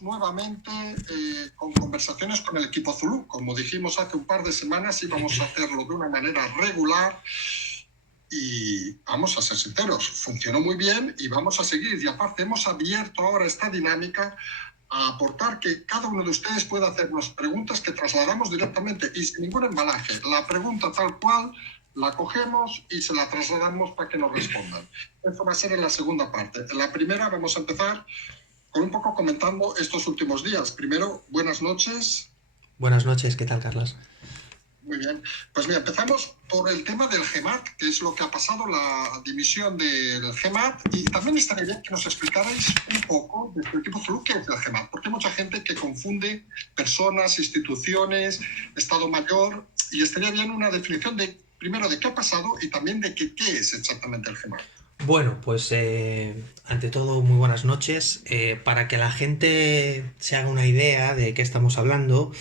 Nuevamente con conversaciones con el equipo Zulú. Como dijimos hace un par de semanas, íbamos a hacerlo de una manera regular y vamos a ser sinceros, funcionó muy bien y vamos a seguir. Y aparte hemos abierto ahora esta dinámica a aportar que cada uno de ustedes pueda hacernos preguntas que trasladamos directamente y sin ningún embalaje. La pregunta tal cual la cogemos y se la trasladamos para que nos respondan. Eso va a ser en la segunda parte. En la primera vamos a empezar con un poco comentando estos últimos días. Primero, buenas noches. Buenas noches, ¿qué tal, Carlos? Muy bien. Pues mira, empezamos por el tema del GEMAT, que es lo que ha pasado, la dimisión del GEMAT, y también estaría bien que nos explicarais un poco de tu equipo Zulú qué es el GEMAT, porque hay mucha gente que confunde personas, instituciones, Estado Mayor, y estaría bien una definición de, primero, de qué ha pasado y también de qué es exactamente el GEMAT. Bueno, pues ante todo, muy buenas noches. Para que la gente se haga una idea de qué estamos hablando,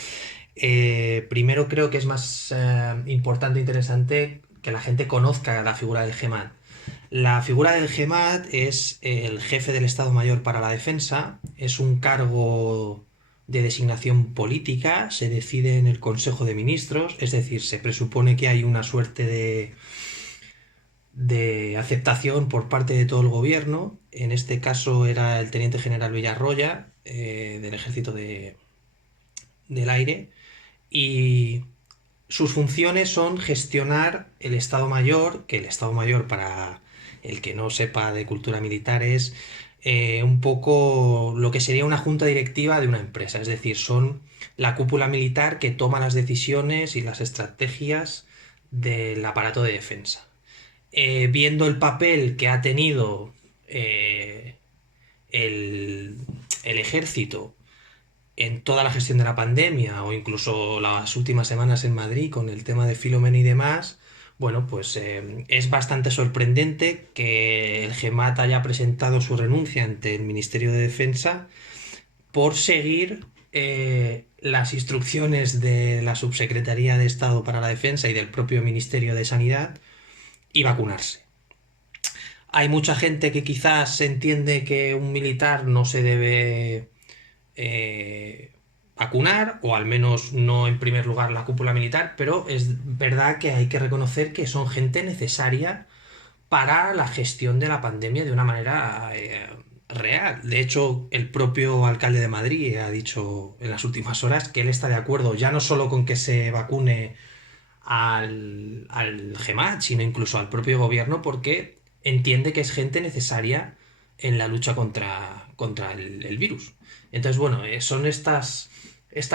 primero creo que es más importante e interesante que la gente conozca la figura del GEMAT. La figura del GEMAT es el jefe del Estado Mayor para la Defensa, es un cargo de designación política, se decide en el Consejo de Ministros, es decir, se presupone que hay una suerte de aceptación por parte de todo el gobierno. En este caso era el teniente general Villarroya, del Ejército del Aire, y sus funciones son gestionar el Estado Mayor, que el Estado Mayor, para el que no sepa de cultura militar, es un poco lo que sería una junta directiva de una empresa, es decir, son la cúpula militar que toma las decisiones y las estrategias del aparato de defensa. Viendo el papel que ha tenido el, el ejército en toda la gestión de la pandemia o incluso las últimas semanas en Madrid con el tema de Filomena y demás, bueno, pues es bastante sorprendente que el GEMAT haya presentado su renuncia ante el Ministerio de Defensa por seguir las instrucciones de la Subsecretaría de Estado para la Defensa y del propio Ministerio de Sanidad y vacunarse. Hay mucha gente que quizás entiende que un militar no se debe vacunar, o al menos no en primer lugar la cúpula militar, pero es verdad que hay que reconocer que son gente necesaria para la gestión de la pandemia de una manera real. De hecho, el propio alcalde de Madrid ha dicho en las últimas horas que él está de acuerdo ya no solo con que se vacune al GEMAT, sino incluso al propio gobierno, porque entiende que es gente necesaria en la lucha contra el virus. Entonces, bueno, son estas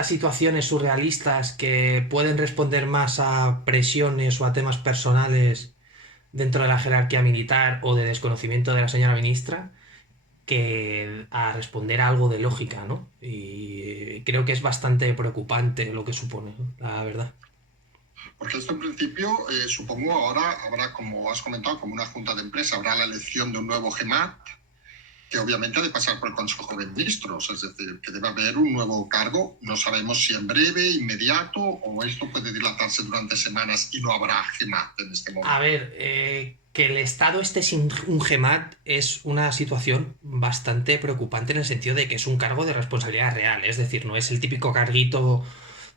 situaciones surrealistas que pueden responder más a presiones o a temas personales dentro de la jerarquía militar o de desconocimiento de la señora ministra que a responder a algo de lógica, ¿no? Y creo que es bastante preocupante lo que supone, ¿no? La verdad. Porque esto en principio, supongo ahora habrá, como has comentado, como una junta de empresa, habrá la elección de un nuevo GEMAT, que obviamente ha de pasar por el Consejo de Ministros, es decir, que debe haber un nuevo cargo. No sabemos si en breve, inmediato, o esto puede dilatarse durante semanas y no habrá GEMAT en este momento. A ver, que el Estado esté sin un GEMAT es una situación bastante preocupante en el sentido de que es un cargo de responsabilidad real. Es decir, no es el típico carguito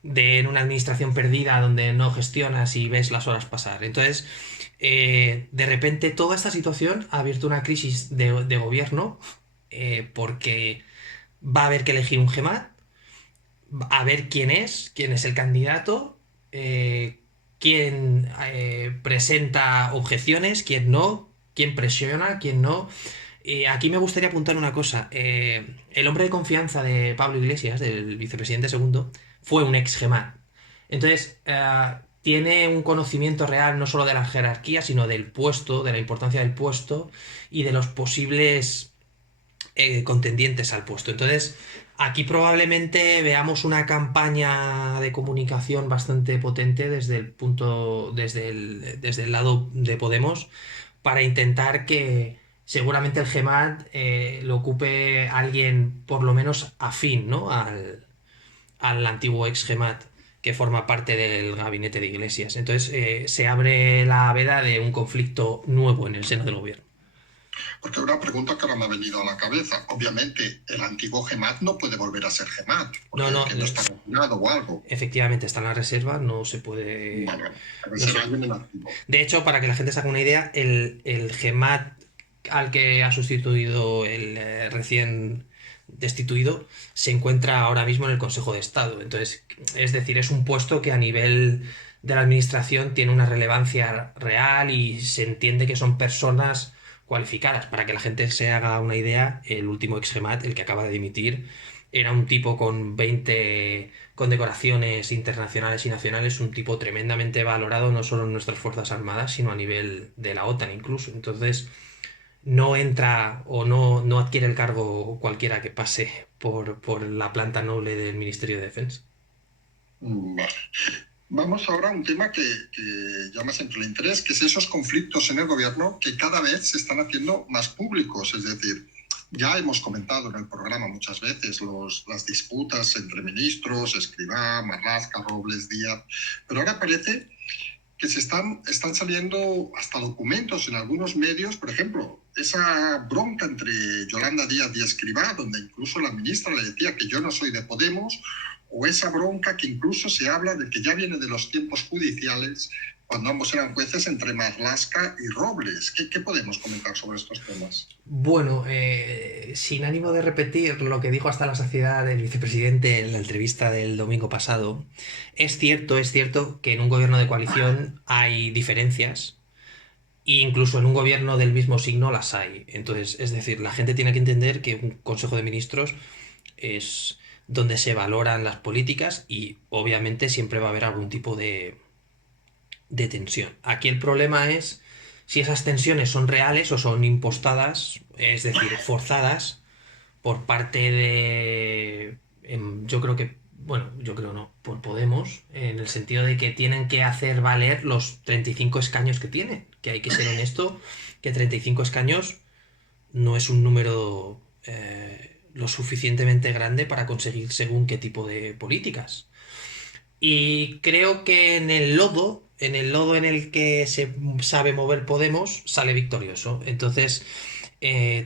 de en una administración perdida donde no gestionas y ves las horas pasar. Entonces, de repente toda esta situación ha abierto una crisis de gobierno porque va a haber que elegir un GEMAT, a ver quién es el candidato, quién presenta objeciones, quién no, quién presiona, quién no. Aquí me gustaría apuntar una cosa. El hombre de confianza de Pablo Iglesias, del vicepresidente segundo, fue un ex GEMAT. Entonces, tiene un conocimiento real no solo de la jerarquía, sino del puesto, de la importancia del puesto y de los posibles contendientes al puesto. Entonces, aquí probablemente veamos una campaña de comunicación bastante potente desde el lado de Podemos para intentar que seguramente el GEMAT lo ocupe alguien por lo menos afín, ¿no? Al antiguo ex GEMAT que forma parte del gabinete de Iglesias. Entonces se abre la veda de un conflicto nuevo en el seno del gobierno. Porque una pregunta que ahora me ha venido a la cabeza. Obviamente, el antiguo GEMAT no puede volver a ser GEMAT, porque No, que no está refinado o algo. efectivamente está en la reserva, no se puede... Vale, debe no ser se- alguien en activo. De hecho, para que la gente se haga una idea, el GEMAT al que ha sustituido el recién destituido se encuentra ahora mismo en el Consejo de Estado. Entonces, es decir, es un puesto que a nivel de la administración tiene una relevancia real y se entiende que son personas cualificadas. Para que la gente se haga una idea, el último ex GEMAT, el que acaba de dimitir, era un tipo con 20 condecoraciones internacionales y nacionales, un tipo tremendamente valorado no solo en nuestras Fuerzas Armadas, sino a nivel de la OTAN incluso. Entonces, no entra o no adquiere el cargo cualquiera que pase por la planta noble del Ministerio de Defensa. Vale. Vamos ahora a un tema que llama siempre el interés, que es esos conflictos en el gobierno que cada vez se están haciendo más públicos. Es decir, ya hemos comentado en el programa muchas veces las disputas entre ministros, Escrivá, Marlaska, Robles, Díaz, pero ahora parece que están saliendo hasta documentos en algunos medios, por ejemplo, esa bronca entre Yolanda Díaz y Escrivá, donde incluso la ministra le decía que yo no soy de Podemos, o esa bronca que incluso se habla de que ya viene de los tiempos judiciales, cuando ambos eran jueces, entre Marlaska y Robles. ¿Qué podemos comentar sobre estos temas? Bueno, sin ánimo de repetir lo que dijo hasta la saciedad el vicepresidente en la entrevista del domingo pasado, es cierto que en un gobierno de coalición hay diferencias e incluso en un gobierno del mismo signo las hay. Entonces, es decir, la gente tiene que entender que un Consejo de Ministros es donde se valoran las políticas y obviamente siempre va a haber algún tipo de tensión. Aquí el problema es si esas tensiones son reales o son impostadas, es decir, forzadas por parte de... yo creo que, bueno, yo creo no, por Podemos, en el sentido de que tienen que hacer valer los 35 escaños que tienen, que hay que ser honesto, que 35 escaños no es un número lo suficientemente grande para conseguir según qué tipo de políticas. Y creo que en el lodo en el que se sabe mover Podemos, sale victorioso. Entonces,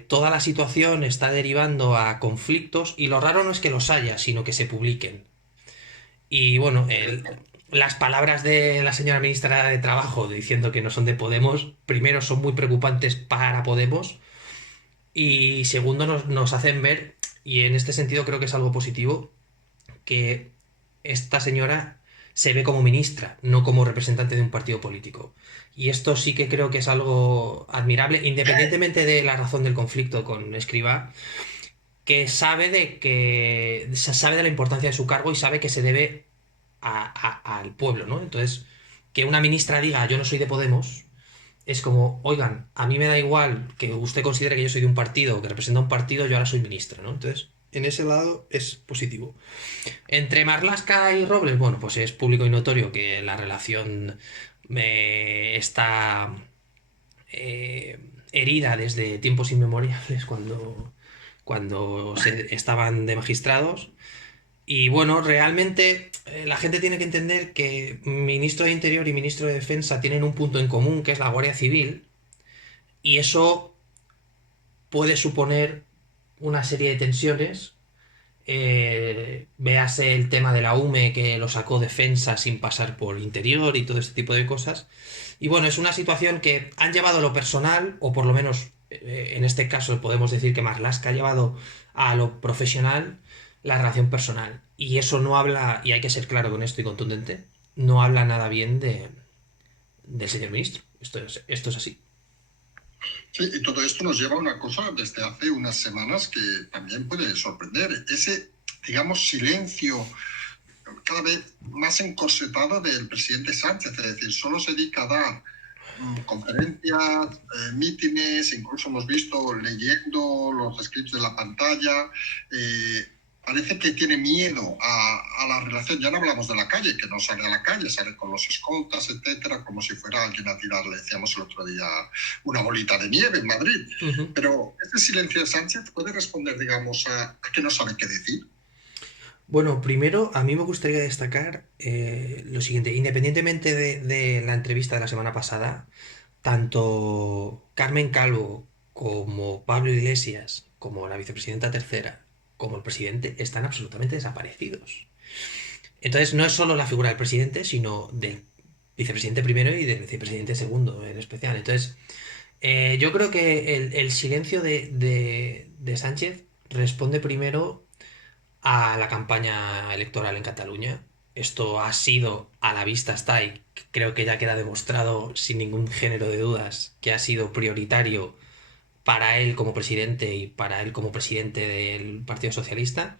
toda la situación está derivando a conflictos y lo raro no es que los haya, sino que se publiquen. Y bueno, las palabras de la señora ministra de Trabajo diciendo que no son de Podemos, primero son muy preocupantes para Podemos y segundo nos hacen ver, y en este sentido creo que es algo positivo, que esta señora se ve como ministra, no como representante de un partido político. Y esto sí que creo que es algo admirable, independientemente de la razón del conflicto con Escrivá, que sabe de la importancia de su cargo y sabe que se debe al pueblo, ¿no? Entonces, que una ministra diga yo no soy de Podemos, es como, oigan, a mí me da igual que usted considere que yo soy de un partido, que representa un partido, yo ahora soy ministra, ¿no? Entonces, en ese lado es positivo. Entre Marlaska y Robles, bueno, pues es público y notorio que la relación está eh, herida desde tiempos inmemoriales cuando estaban de magistrados. Y bueno, realmente la gente tiene que entender que ministro de Interior y ministro de Defensa tienen un punto en común, que es la Guardia Civil, y eso puede suponer una serie de tensiones. Véase el tema de la UME que lo sacó Defensa sin pasar por Interior y todo este tipo de cosas. Y bueno, es una situación que han llevado a lo personal, o por lo menos en este caso podemos decir que Marlaska ha llevado a lo profesional la relación personal. Y eso no habla, y hay que ser claro con esto y contundente, no habla nada bien del señor ministro. Esto es así. Sí, y todo esto nos lleva a una cosa desde hace unas semanas que también puede sorprender. Ese, digamos, silencio cada vez más encorsetado del presidente Sánchez. Es decir, solo se dedica a dar conferencias, mítines, incluso hemos visto leyendo los escritos de la pantalla. Parece que tiene miedo a la relación. Ya no hablamos de la calle, que no sale a la calle, sale con los escoltas, etcétera, como si fuera alguien a tirarle, decíamos el otro día, una bolita de nieve en Madrid. Pero ese silencio de Sánchez puede responder, digamos, a que no sabe qué decir. Bueno, primero a mí me gustaría destacar lo siguiente, independientemente de la entrevista de la semana pasada, tanto Carmen Calvo como Pablo Iglesias, como la vicepresidenta tercera, como el presidente, están absolutamente desaparecidos. Entonces no es solo la figura del presidente, sino del vicepresidente primero y del vicepresidente segundo en especial. Entonces, yo creo que el silencio de Sánchez responde primero a la campaña electoral en Cataluña. Esto ha sido, a la vista está, y creo que ya queda demostrado sin ningún género de dudas, que ha sido prioritario para él como presidente y para él como presidente del Partido Socialista.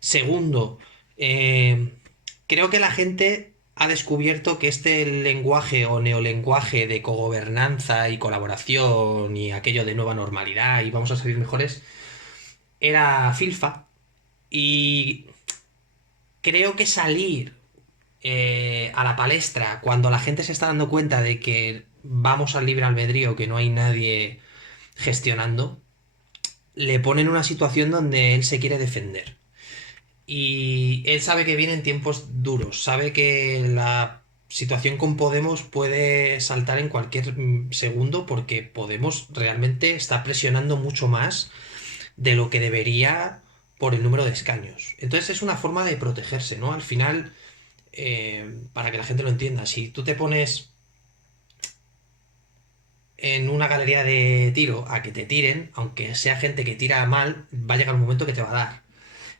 Segundo, creo que la gente ha descubierto que este lenguaje o neolenguaje de cogobernanza y colaboración y aquello de nueva normalidad y vamos a salir mejores era filfa. Y creo que salir a la palestra cuando la gente se está dando cuenta de que vamos al libre albedrío, que no hay nadie gestionando, le pone en una situación donde él se quiere defender. Y él sabe que vienen tiempos duros, sabe que la situación con Podemos puede saltar en cualquier segundo porque Podemos realmente está presionando mucho más de lo que debería por el número de escaños. Entonces es una forma de protegerse, ¿no? Al final, para que la gente lo entienda, si tú te pones en una galería de tiro a que te tiren, aunque sea gente que tira mal, va a llegar un momento que te va a dar.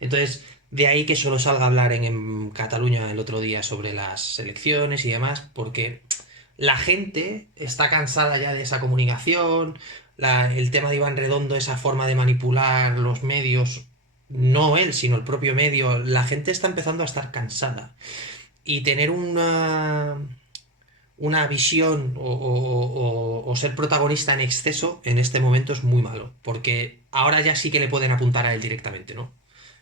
Entonces, de ahí que solo salga a hablar en Cataluña el otro día sobre las elecciones y demás, porque la gente está cansada ya de esa comunicación, el tema de Iván Redondo, esa forma de manipular los medios, no él, sino el propio medio, la gente está empezando a estar cansada. Y tener una visión o ser protagonista en exceso en este momento es muy malo, porque ahora ya sí que le pueden apuntar a él directamente, ¿no?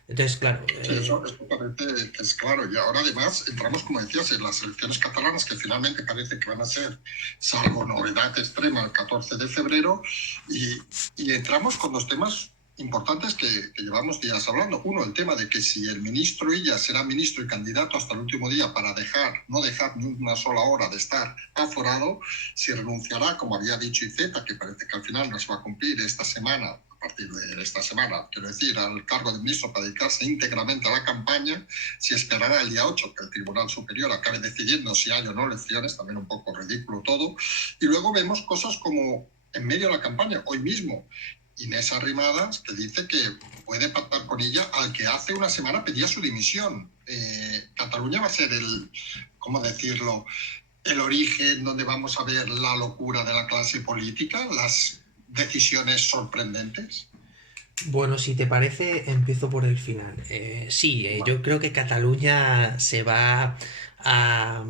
Entonces, claro. Sí, eso es totalmente es claro. Y ahora además entramos, como decías, en las elecciones catalanas que finalmente parece que van a ser, salvo novedad extrema, el 14 de febrero, y entramos con los temas importantes que llevamos días hablando. Uno, el tema de que si el ministro Illa será ministro y candidato hasta el último día para no dejar ni una sola hora de estar aforado, si renunciará, como había dicho Iceta, que parece que al final no se va a cumplir esta semana, a partir de esta semana, quiero decir, al cargo de ministro para dedicarse íntegramente a la campaña, si esperará el día 8 que el Tribunal Superior acabe decidiendo si hay o no elecciones, también un poco ridículo todo. Y luego vemos cosas como en medio de la campaña, hoy mismo, Inés Arrimadas, que dice que puede pactar con ella al que hace una semana pedía su dimisión. Cataluña va a ser ¿cómo decirlo?, el origen donde vamos a ver la locura de la clase política, las decisiones sorprendentes. Bueno, si te parece, empiezo por el final. Sí, yo creo que Cataluña se va a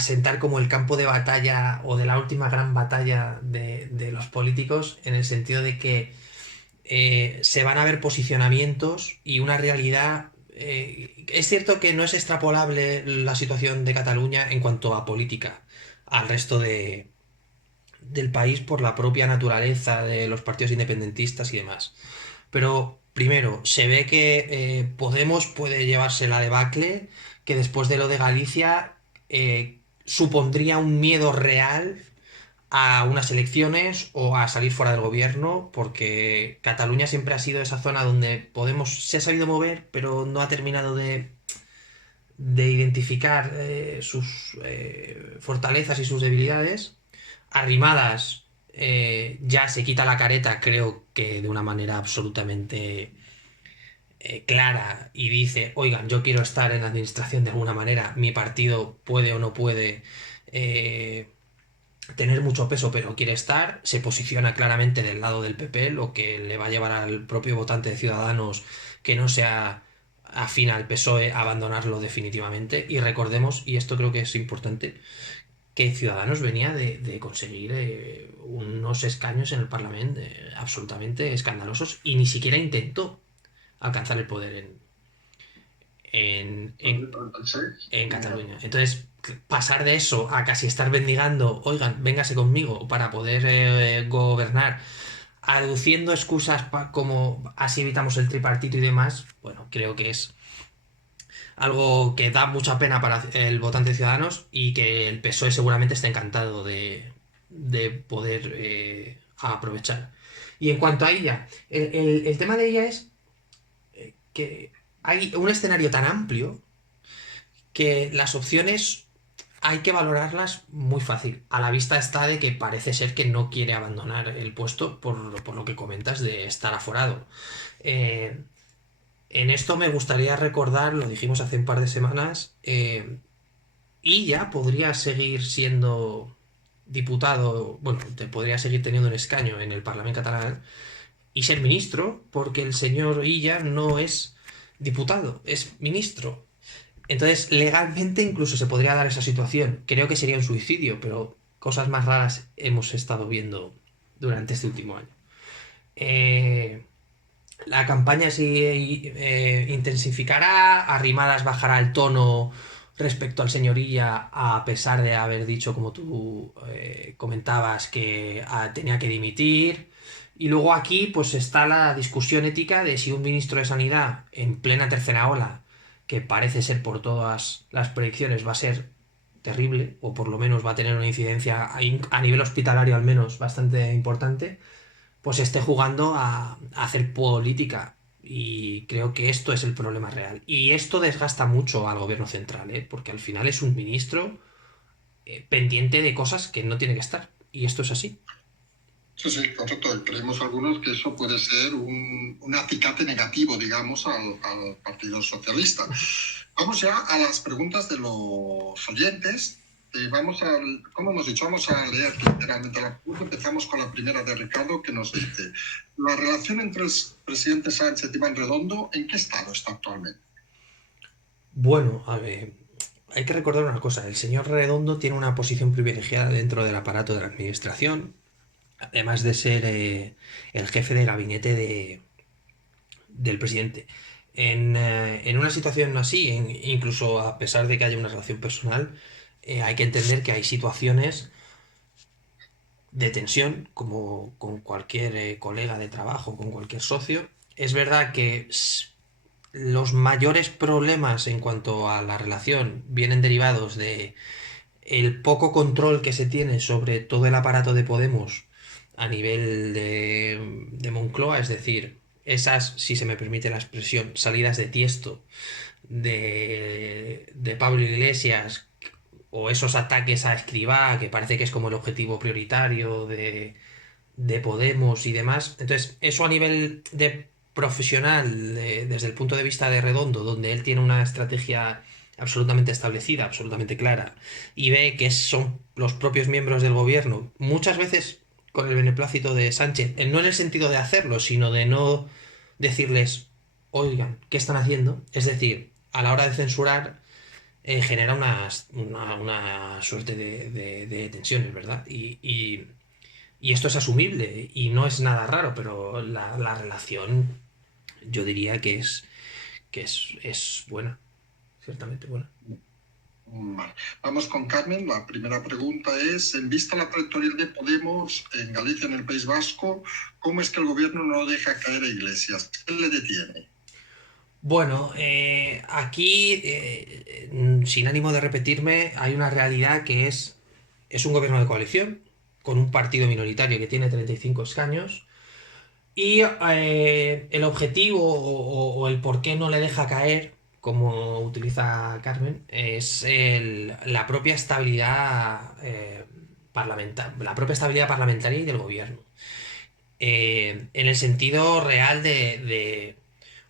sentar como el campo de batalla o de la última gran batalla de los políticos, en el sentido de que se van a ver posicionamientos y una realidad. Es cierto que no es extrapolable la situación de Cataluña en cuanto a política al resto del país por la propia naturaleza de los partidos independentistas y demás. Pero primero, se ve que Podemos puede llevarse la debacle, que después de lo de Galicia supondría un miedo real a unas elecciones o a salir fuera del gobierno, porque Cataluña siempre ha sido esa zona donde Podemos se ha sabido mover, pero no ha terminado de identificar sus fortalezas y sus debilidades. Arrimadas ya se quita la careta, creo que de una manera absolutamente clara, y dice, oigan, yo quiero estar en la administración de alguna manera, mi partido puede o no puede tener mucho peso, pero quiere estar, se posiciona claramente del lado del PP, lo que le va a llevar al propio votante de Ciudadanos que no sea afín al PSOE a abandonarlo definitivamente. Y recordemos, y esto creo que es importante, que Ciudadanos venía de conseguir unos escaños en el Parlamento absolutamente escandalosos y ni siquiera intentó alcanzar el poder en Cataluña. Entonces, pasar de eso a casi estar mendigando, oigan, véngase conmigo para poder gobernar, aduciendo excusas como así evitamos el tripartito y demás, bueno, creo que es algo que da mucha pena para el votante de Ciudadanos y que el PSOE seguramente está encantado de poder aprovechar. Y en cuanto a ella, el tema de ella es que hay un escenario tan amplio que las opciones hay que valorarlas muy fácil. A la vista está de que parece ser que no quiere abandonar el puesto por lo que comentas de estar aforado. Eh, en esto me gustaría recordar, lo dijimos hace un par de semanas, Illa podría seguir siendo diputado, bueno, podría seguir teniendo un escaño en el Parlamento catalán y ser ministro, porque el señor Illa no es diputado, es ministro. Entonces, legalmente incluso se podría dar esa situación. Creo que sería un suicidio, pero cosas más raras hemos estado viendo durante este último año. Eh, la campaña se intensificará, Arrimadas bajará el tono respecto al señorilla, a pesar de haber dicho, como tú comentabas, que tenía que dimitir. Y luego aquí pues está la discusión ética de si un ministro de Sanidad en plena tercera ola, que parece ser por todas las predicciones va a ser terrible, o por lo menos va a tener una incidencia a nivel hospitalario al menos bastante importante, pues esté jugando a hacer política. Y creo que esto es el problema real. Y esto desgasta mucho al gobierno central, ¿eh? Porque al final es un ministro pendiente de cosas que no tiene que estar. Y esto es así. Sí, sí, correcto. Y creemos algunos que eso puede ser un acicate negativo, digamos, al Partido Socialista. Vamos ya a las preguntas de los oyentes. Como hemos dicho, vamos a leer literalmente la pregunta. Empezamos con la primera de Ricardo, que nos dice: ¿la relación entre el presidente Sánchez y Iván Redondo en qué estado está actualmente? Bueno, a ver, hay que recordar una cosa. El señor Redondo tiene una posición privilegiada dentro del aparato de la administración, además de ser el jefe de gabinete del presidente. En una situación así, incluso a pesar de que haya una relación personal, hay que entender que hay situaciones de tensión, como con cualquier colega de trabajo, con cualquier socio. Es verdad que los mayores problemas en cuanto a la relación vienen derivados de el poco control que se tiene sobre todo el aparato de Podemos a nivel de Moncloa, es decir, esas, si se me permite la expresión, salidas de tiesto de Pablo Iglesias, o esos ataques a Escrivá, que parece que es como el objetivo prioritario de Podemos y demás. Entonces, eso a nivel de profesional, desde el punto de vista de Redondo, donde él tiene una estrategia absolutamente establecida, absolutamente clara, y ve que son los propios miembros del gobierno, muchas veces con el beneplácito de Sánchez, no en el sentido de hacerlo, sino de no decirles, oigan, ¿qué están haciendo? Es decir, a la hora de censurar, genera una suerte de tensiones, ¿verdad? Y esto es asumible y no es nada raro, pero la relación yo diría que es buena, ciertamente buena. Vale. Vamos con Carmen. La primera pregunta es: en vista de la trayectoria de Podemos en Galicia, en el País Vasco, ¿cómo es que el gobierno no deja caer a Iglesias? ¿Qué le detiene? Bueno, aquí, sin ánimo de repetirme, hay una realidad que es un gobierno de coalición, con un partido minoritario que tiene 35 escaños, y el objetivo o el por qué no le deja caer, como utiliza Carmen, es la propia estabilidad la propia estabilidad parlamentaria y del gobierno. En el sentido real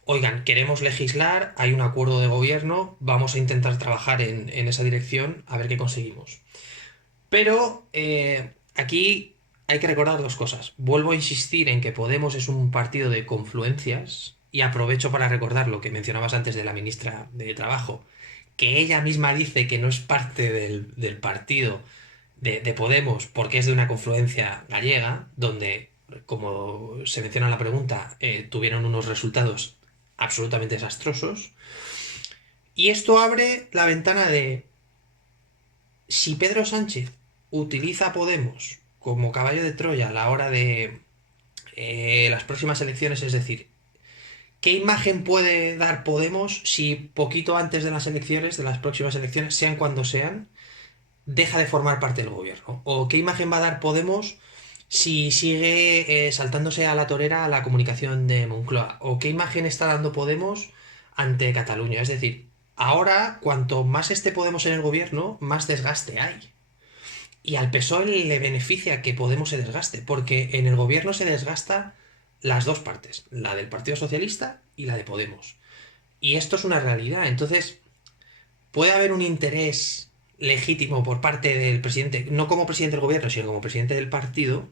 oigan, queremos legislar, hay un acuerdo de gobierno, vamos a intentar trabajar en esa dirección a ver qué conseguimos. Pero aquí hay que recordar dos cosas. Vuelvo a insistir en que Podemos es un partido de confluencias y aprovecho para recordar lo que mencionabas antes de la ministra de Trabajo, que ella misma dice que no es parte del partido de Podemos porque es de una confluencia gallega, donde, como se menciona en la pregunta, tuvieron unos resultados absolutamente desastrosos. Y esto abre la ventana de si Pedro Sánchez utiliza a Podemos como caballo de Troya a la hora de las próximas elecciones, es decir, ¿qué imagen puede dar Podemos si poquito antes de las elecciones, de las próximas elecciones, sean cuando sean, deja de formar parte del gobierno? ¿O qué imagen va a dar Podemos si sigue saltándose a la torera la comunicación de Moncloa, o qué imagen está dando Podemos ante Cataluña. Es decir, ahora cuanto más esté Podemos en el gobierno, más desgaste hay. Y al PSOE le beneficia que Podemos se desgaste, porque en el gobierno se desgasta las dos partes, la del Partido Socialista y la de Podemos. Y esto es una realidad. Entonces, puede haber un interés legítimo por parte del presidente, no como presidente del gobierno, sino como presidente del partido,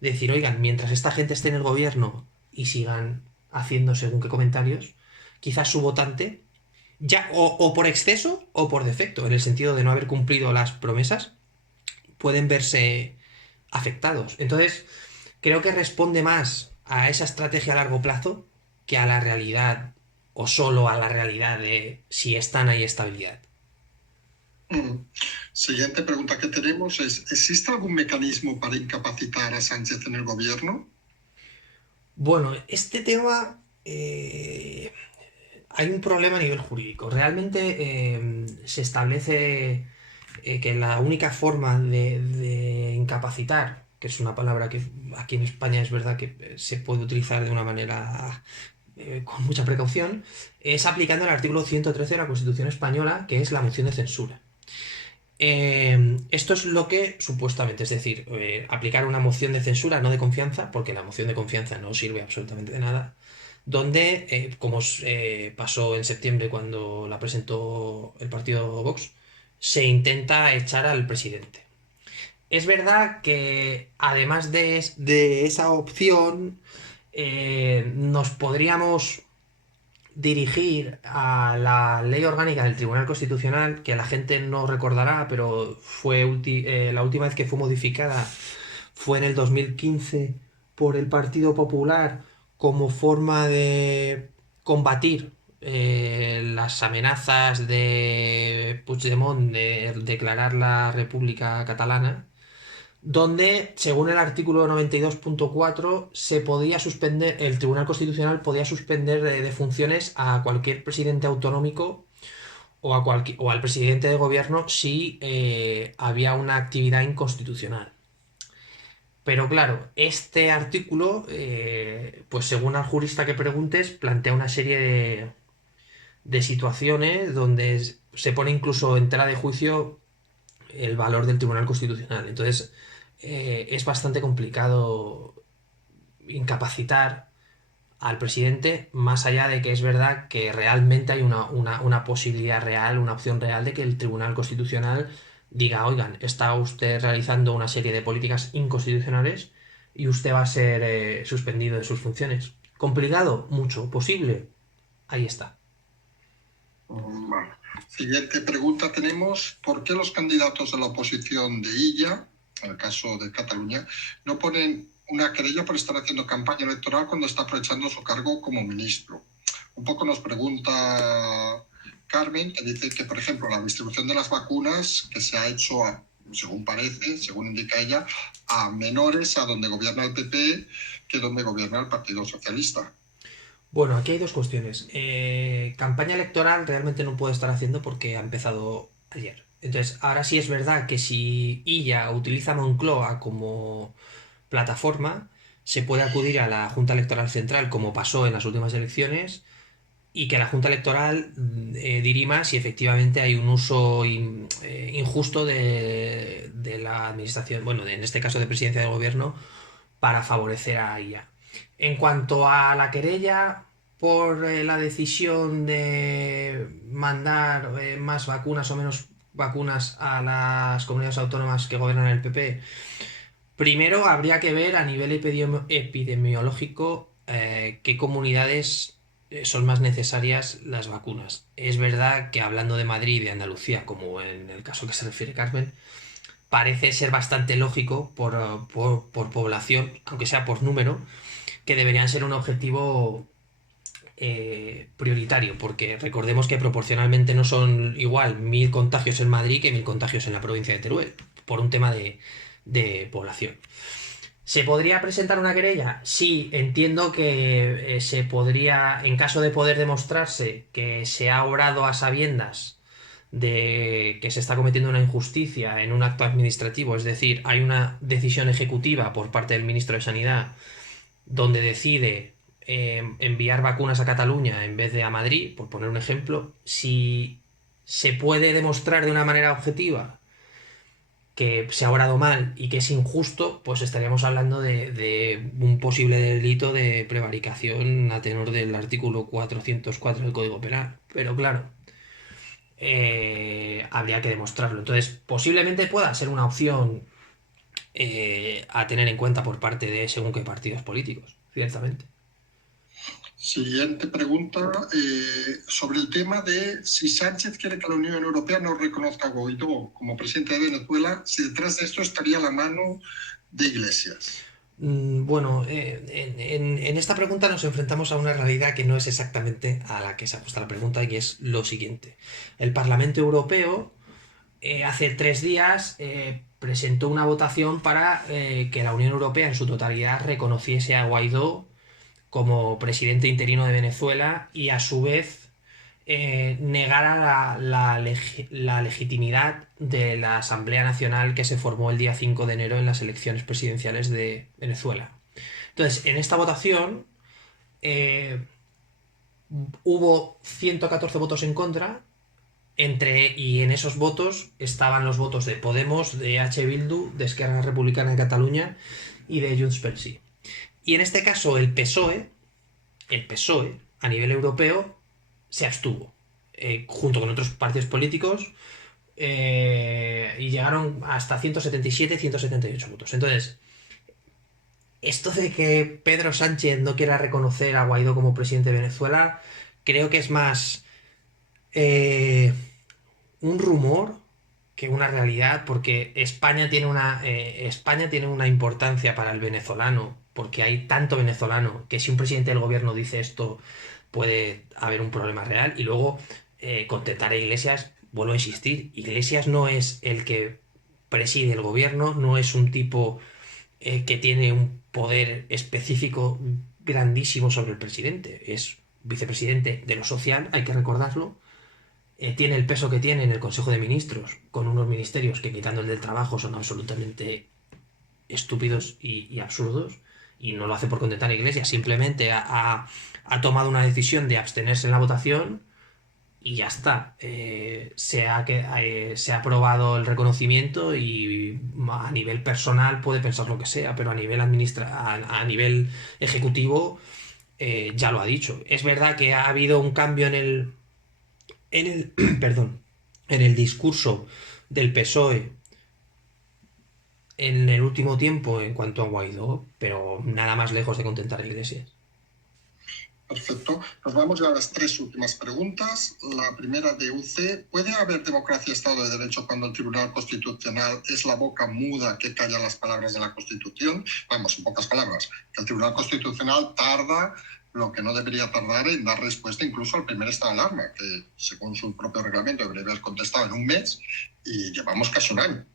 de decir, oigan, mientras esta gente esté en el gobierno y sigan haciendo según qué comentarios, quizás su votante, ya o por exceso o por defecto, en el sentido de no haber cumplido las promesas, pueden verse afectados. Entonces, creo que responde más a esa estrategia a largo plazo que a la realidad o solo a la realidad de si están ahí estabilidad. Siguiente pregunta que tenemos es, ¿existe algún mecanismo para incapacitar a Sánchez en el gobierno? Bueno, este tema hay un problema a nivel jurídico. Realmente se establece que la única forma de incapacitar, que es una palabra que aquí en España es verdad que se puede utilizar de una manera con mucha precaución, es aplicando el artículo 113 de la Constitución española, que es la moción de censura. Esto es lo que supuestamente, es decir, aplicar una moción de censura, no de confianza, porque la moción de confianza no sirve absolutamente de nada, donde, como pasó en septiembre cuando la presentó el partido Vox, se intenta echar al presidente. Es verdad que además de esa opción, nos podríamos dirigir a la ley orgánica del Tribunal Constitucional, que la gente no recordará, pero fue la última vez que fue modificada fue en el 2015 por el Partido Popular como forma de combatir las amenazas de Puigdemont de declarar la República Catalana, donde, según el artículo 92.4, se podía suspender, el Tribunal Constitucional podía suspender de funciones a cualquier presidente autonómico o al presidente de gobierno si había una actividad inconstitucional. Pero claro, este artículo, pues según al jurista que preguntes, plantea una serie de situaciones donde se pone incluso en tela de juicio el valor del Tribunal Constitucional. Entonces, es bastante complicado incapacitar al presidente, más allá de que es verdad que realmente hay una posibilidad real, una opción real de que el Tribunal Constitucional diga, oigan, está usted realizando una serie de políticas inconstitucionales y usted va a ser suspendido de sus funciones. ¿Complicado? Mucho. ¿Posible? Ahí está. Vale. Siguiente pregunta tenemos, ¿por qué los candidatos de la oposición de Illa, en el caso de Cataluña, no ponen una querella por estar haciendo campaña electoral cuando está aprovechando su cargo como ministro? Un poco nos pregunta Carmen, que dice que, por ejemplo, la distribución de las vacunas que se ha hecho, según parece, según indica ella, a menores a donde gobierna el PP que donde gobierna el Partido Socialista. Bueno, aquí hay dos cuestiones. Campaña electoral realmente no puede estar haciendo porque ha empezado ayer. Entonces, ahora sí es verdad que si ella utiliza Moncloa como plataforma, se puede acudir a la Junta Electoral Central, como pasó en las últimas elecciones, y que la Junta Electoral dirima si efectivamente hay un uso injusto de la administración, bueno, en este caso de presidencia del gobierno, para favorecer a ella. En cuanto a la querella por la decisión de mandar más vacunas o menos vacunas a las comunidades autónomas que gobiernan el PP, primero habría que ver a nivel epidemiológico qué comunidades son más necesarias las vacunas. Es verdad que hablando de Madrid y de Andalucía, como en el caso que se refiere Carmen, parece ser bastante lógico por población, aunque sea por número, que deberían ser un objetivo prioritario, porque recordemos que proporcionalmente no son igual 1000 contagios en Madrid que 1000 contagios en la provincia de Teruel, por un tema de población. ¿Se podría presentar una querella? Sí, entiendo que se podría, en caso de poder demostrarse que se ha obrado a sabiendas de que se está cometiendo una injusticia en un acto administrativo, es decir, hay una decisión ejecutiva por parte del ministro de Sanidad donde decide enviar vacunas a Cataluña en vez de a Madrid, por poner un ejemplo, si se puede demostrar de una manera objetiva que se ha obrado mal y que es injusto, pues estaríamos hablando de un posible delito de prevaricación a tenor del artículo 404 del Código Penal. Pero claro, habría que demostrarlo. Entonces, posiblemente pueda ser una opción a tener en cuenta por parte de según qué partidos políticos, ciertamente. Siguiente pregunta, sobre el tema de si Sánchez quiere que la Unión Europea no reconozca a Guaidó como presidente de Venezuela, si detrás de esto estaría la mano de Iglesias. Bueno, en esta pregunta nos enfrentamos a una realidad que no es exactamente a la que se ha puesto la pregunta y que es lo siguiente. El Parlamento Europeo hace 3 días presentó una votación para que la Unión Europea en su totalidad reconociese a Guaidó como presidente interino de Venezuela y a su vez negara la legitimidad de la Asamblea Nacional que se formó el día 5 de enero en las elecciones presidenciales de Venezuela. Entonces, en esta votación hubo 114 votos en contra, y en esos votos estaban los votos de Podemos, de EH Bildu, de Esquerra Republicana de Cataluña y de Junts pel Sí. Y en este caso el PSOE a nivel europeo se abstuvo, junto con otros partidos políticos, y llegaron hasta 177, 178 votos. Entonces, esto de que Pedro Sánchez no quiera reconocer a Guaidó como presidente de Venezuela, creo que es más un rumor que una realidad, porque España tiene una importancia para el venezolano, porque hay tanto venezolano que si un presidente del gobierno dice esto puede haber un problema real. Y luego contentar a Iglesias, vuelvo a insistir, Iglesias no es el que preside el gobierno, no es un tipo que tiene un poder específico grandísimo sobre el presidente, es vicepresidente de lo social, hay que recordarlo. Tiene el peso que tiene en el Consejo de Ministros, con unos ministerios que, quitando el del trabajo, son absolutamente estúpidos y absurdos, y no lo hace por contentar a Iglesias, simplemente ha tomado una decisión de abstenerse en la votación y ya está. Se ha aprobado el reconocimiento y a nivel personal puede pensar lo que sea, pero a nivel a nivel ejecutivo ya lo ha dicho. Es verdad que ha habido un cambio perdón, en el discurso del PSOE en el último tiempo en cuanto a Guaidó, pero nada más lejos de contentar a Iglesias. Perfecto. Nos vamos ya a las 3 últimas preguntas. La primera de UC. ¿Puede haber democracia y Estado de Derecho cuando el Tribunal Constitucional es la boca muda que calla las palabras de la Constitución? Vamos, en pocas palabras, que el Tribunal Constitucional tarda lo que no debería tardar en dar respuesta incluso al primer estado de alarma, que según su propio reglamento debería haber contestado en un mes y llevamos casi un año.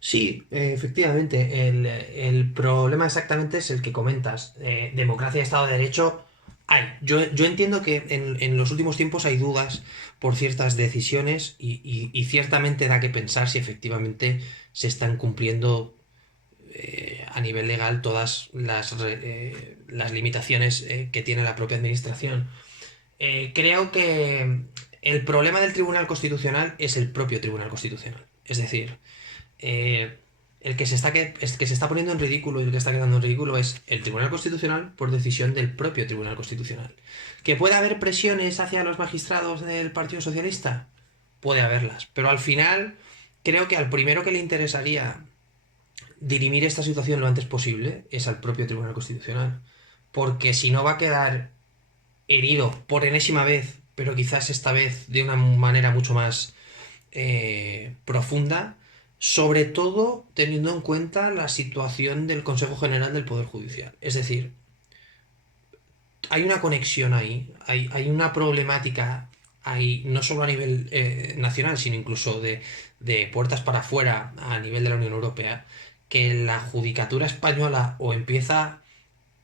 Sí, efectivamente. El problema exactamente es el que comentas. Democracia y Estado de Derecho hay. Yo entiendo que en los últimos tiempos hay dudas por ciertas decisiones y ciertamente da que pensar si efectivamente se están cumpliendo a nivel legal todas las limitaciones que tiene la propia administración. Creo que el problema del Tribunal Constitucional es el propio Tribunal Constitucional. Es decir, el que se está poniendo en ridículo y el que está quedando en ridículo es el Tribunal Constitucional por decisión del propio Tribunal Constitucional. ¿Que puede haber presiones hacia los magistrados del Partido Socialista? Puede haberlas, pero al final creo que al primero que le interesaría dirimir esta situación lo antes posible es al propio Tribunal Constitucional, porque si no va a quedar herido por enésima vez, pero quizás esta vez de una manera mucho más profunda, sobre todo teniendo en cuenta la situación del Consejo General del Poder Judicial. Es decir, hay una conexión ahí, hay una problemática ahí, no solo a nivel nacional, sino incluso de puertas para afuera a nivel de la Unión Europea, que la judicatura española o empieza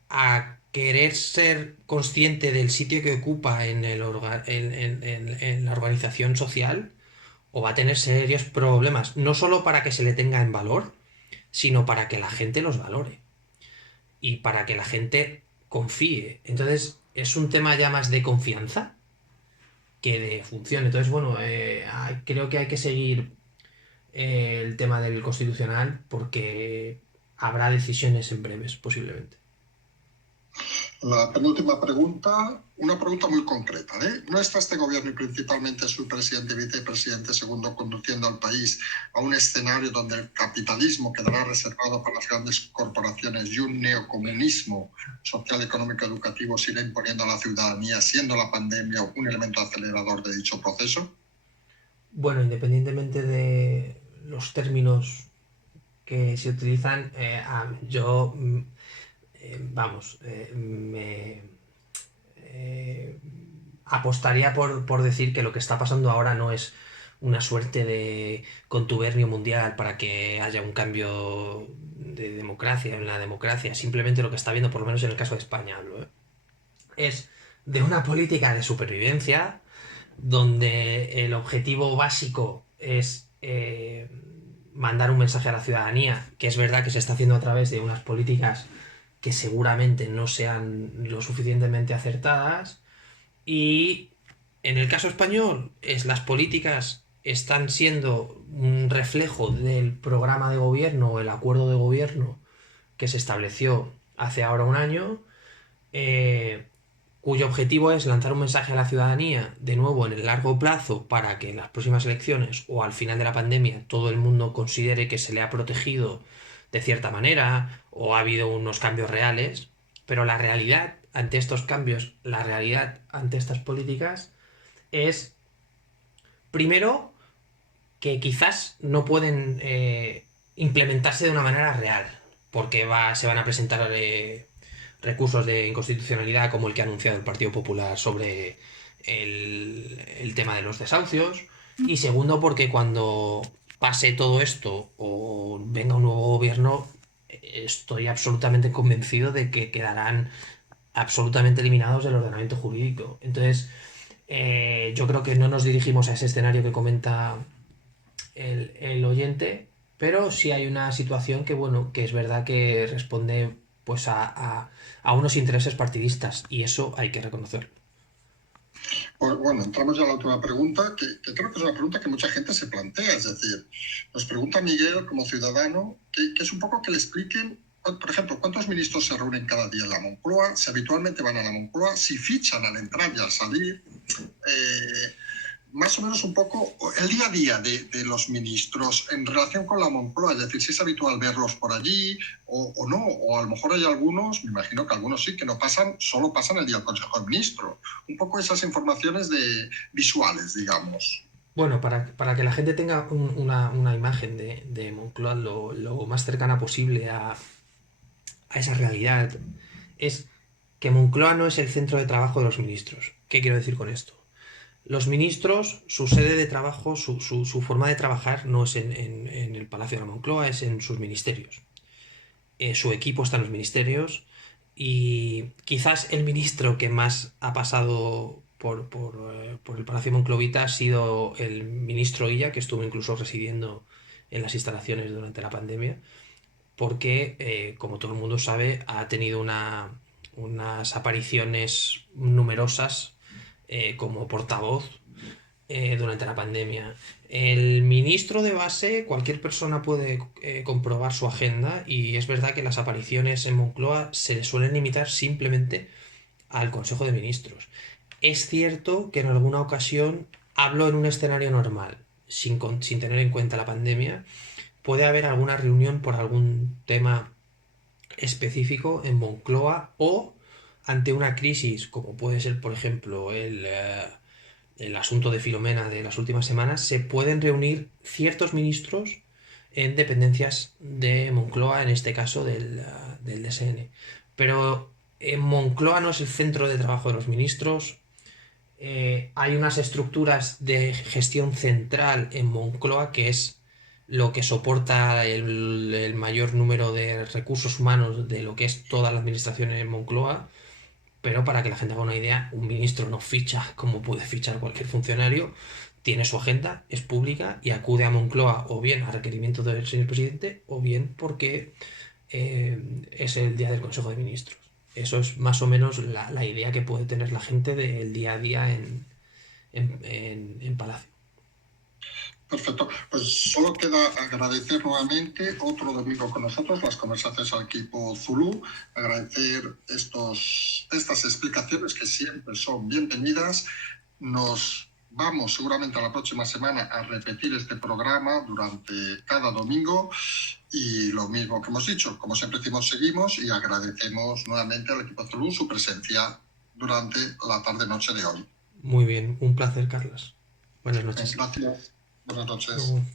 a querer ser consciente del sitio que ocupa en la organización social, o va a tener serios problemas, no solo para que se le tenga en valor, sino para que la gente los valore y para que la gente confíe. Entonces, es un tema ya más de confianza que de función. Entonces, bueno, creo que hay que seguir el tema del constitucional porque habrá decisiones en breves, posiblemente. La penúltima pregunta, una pregunta muy concreta. ¿No está este gobierno y principalmente su presidente y vicepresidente segundo conduciendo al país a un escenario donde el capitalismo quedará reservado para las grandes corporaciones y un neocomunismo social, económico, educativo se irá imponiendo a la ciudadanía, siendo la pandemia un elemento acelerador de dicho proceso? Bueno, independientemente de los términos que se utilizan, yo, vamos, me apostaría por decir que lo que está pasando ahora no es una suerte de contubernio mundial para que haya un cambio de democracia en la democracia. Simplemente lo que está viendo, por lo menos en el caso de España, hablo, es de una política de supervivencia donde el objetivo básico es mandar un mensaje a la ciudadanía, que es verdad que se está haciendo a través de unas políticas que seguramente no sean lo suficientemente acertadas, y en el caso español las políticas están siendo un reflejo del programa de gobierno o el acuerdo de gobierno que se estableció hace ahora un año, cuyo objetivo es lanzar un mensaje a la ciudadanía, de nuevo en el largo plazo, para que en las próximas elecciones o al final de la pandemia todo el mundo considere que se le ha protegido de cierta manera o ha habido unos cambios reales, pero la realidad ante estos cambios, la realidad ante estas políticas es, primero, que quizás no pueden implementarse de una manera real, porque se van a presentar recursos de inconstitucionalidad como el que ha anunciado el Partido Popular sobre el tema de los desahucios, y segundo porque cuando pase todo esto o venga un nuevo gobierno, estoy absolutamente convencido de que quedarán absolutamente eliminados del ordenamiento jurídico. Entonces, yo creo que no nos dirigimos a ese escenario que comenta el oyente, pero sí hay una situación que, bueno, que es verdad que responde pues a unos intereses partidistas, y eso hay que reconocerlo. Pues bueno, entramos ya a la última pregunta, que creo que es una pregunta que mucha gente se plantea. Es decir, nos pregunta Miguel como ciudadano, que es un poco que le expliquen, por ejemplo, cuántos ministros se reúnen cada día en la Moncloa, si habitualmente van a la Moncloa, si fichan al entrar y al salir, más o menos un poco el día a día de los ministros en relación con la Moncloa, es decir, si es habitual verlos por allí o no, o a lo mejor hay algunos, me imagino que algunos sí, que no pasan, solo pasan el día del Consejo de Ministros. Un poco esas informaciones visuales, digamos. Bueno, para que la gente tenga una imagen de Moncloa lo más cercana posible a esa realidad, es que Moncloa no es el centro de trabajo de los ministros. ¿Qué quiero decir con esto? Los ministros, su sede de trabajo, su forma de trabajar no es en el Palacio de la Moncloa, es en sus ministerios. Su equipo está en los ministerios, y quizás el ministro que más ha pasado por el Palacio Monclovita ha sido el ministro Illa, que estuvo incluso residiendo en las instalaciones durante la pandemia, porque, como todo el mundo sabe, ha tenido unas apariciones numerosas como portavoz durante la pandemia. El ministro de base, cualquier persona puede comprobar su agenda, y es verdad que las apariciones en Moncloa se suelen limitar simplemente al Consejo de Ministros. Es cierto que en alguna ocasión, hablo en un escenario normal, sin tener en cuenta la pandemia, puede haber alguna reunión por algún tema específico en Moncloa, o ante una crisis como puede ser, por ejemplo, el asunto de Filomena de las últimas semanas, se pueden reunir ciertos ministros en dependencias de Moncloa, en este caso del DSN. Pero en Moncloa no es el centro de trabajo de los ministros. Hay unas estructuras de gestión central en Moncloa, que es lo que soporta el mayor número de recursos humanos de lo que es toda la administración en Moncloa, pero para que la gente haga una idea, un ministro no ficha como puede fichar cualquier funcionario, tiene su agenda, es pública y acude a Moncloa o bien a requerimiento del señor presidente o bien porque es el día del Consejo de Ministros. Eso es más o menos la idea que puede tener la gente del día a día en Palacio. Perfecto. Pues solo queda agradecer nuevamente otro domingo con nosotros las conversaciones al equipo Zulu, agradecer estas explicaciones que siempre son bienvenidas. Nos vamos seguramente a la próxima semana a repetir este programa durante cada domingo y lo mismo que hemos dicho, como siempre decimos, seguimos y agradecemos nuevamente al equipo Zulu su presencia durante la tarde-noche de hoy. Muy bien, un placer, Carlos. Buenas noches. Gracias. Buenas noches. Luego.